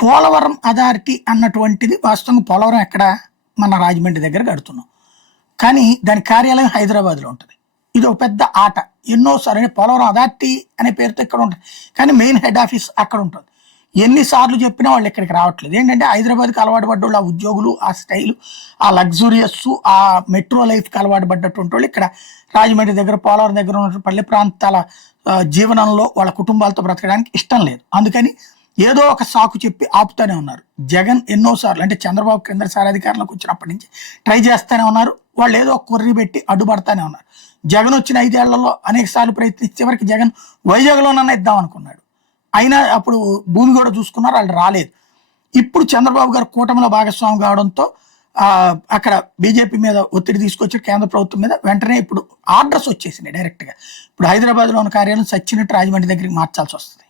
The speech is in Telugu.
పోలవరం అథారిటీ అన్నటువంటిది వాస్తవంగా పోలవరం ఎక్కడ మన రాజమండ్రి దగ్గర కడుతున్నాం. కానీ దాని కార్యాలయం హైదరాబాద్లో ఉంటుంది. ఇది ఒక పెద్ద ఆట. ఎన్నోసార్లు పోలవరం అథారిటీ అనే పేరుతో ఇక్కడ ఉంటుంది, కానీ మెయిన్ హెడ్ ఆఫీస్ అక్కడ ఉంటుంది. ఎన్నిసార్లు చెప్పినా వాళ్ళు ఇక్కడికి రావట్లేదు. ఏంటంటే హైదరాబాద్కి అలవాటు పడ్డ ఆ ఉద్యోగులు, ఆ స్టైలు, ఆ లగ్జూరియస్, ఆ మెట్రో లైఫ్కి అలవాటు పడ్డటువంటి వాళ్ళు ఇక్కడ రాజమండ్రి దగ్గర, పోలవరం దగ్గర ఉన్న పల్లె ప్రాంతాల జీవనంలో వాళ్ళ కుటుంబాలతో బ్రతకడానికి ఇష్టం లేదు. అందుకని ఏదో ఒక సాకు చెప్పి ఆపుతూనే ఉన్నారు. జగన్ ఎన్నోసార్లు, అంటే చంద్రబాబు కేంద్రసారి అధికారంలోకి వచ్చినప్పటి నుంచి ట్రై చేస్తూనే ఉన్నారు. వాళ్ళు ఏదో ఒక కొర్రి పెట్టి అడ్డుపడతానే ఉన్నారు. జగన్ వచ్చిన 5 ఏళ్లలో అనేక సార్లు ప్రయత్నించి చివరికి జగన్ వైజాగ్లోనన్నా ఇద్దాం అనుకున్నాడు. అయినా అప్పుడు భూమి కూడా చూసుకున్నారు, వాళ్ళు రాలేదు. ఇప్పుడు చంద్రబాబు గారు కూటమిలో భాగస్వామి కావడంతో అక్కడ బీజేపీ మీద ఒత్తిడి తీసుకొచ్చి కేంద్ర ప్రభుత్వం మీద వెంటనే ఇప్పుడు ఆర్డర్స్ వచ్చేసినాయి డైరెక్ట్గా. ఇప్పుడు హైదరాబాద్లో ఉన్న కార్యాలయం సచ్చినట్టు రాజమండ్రి దగ్గరికి మార్చాల్సి వస్తుంది.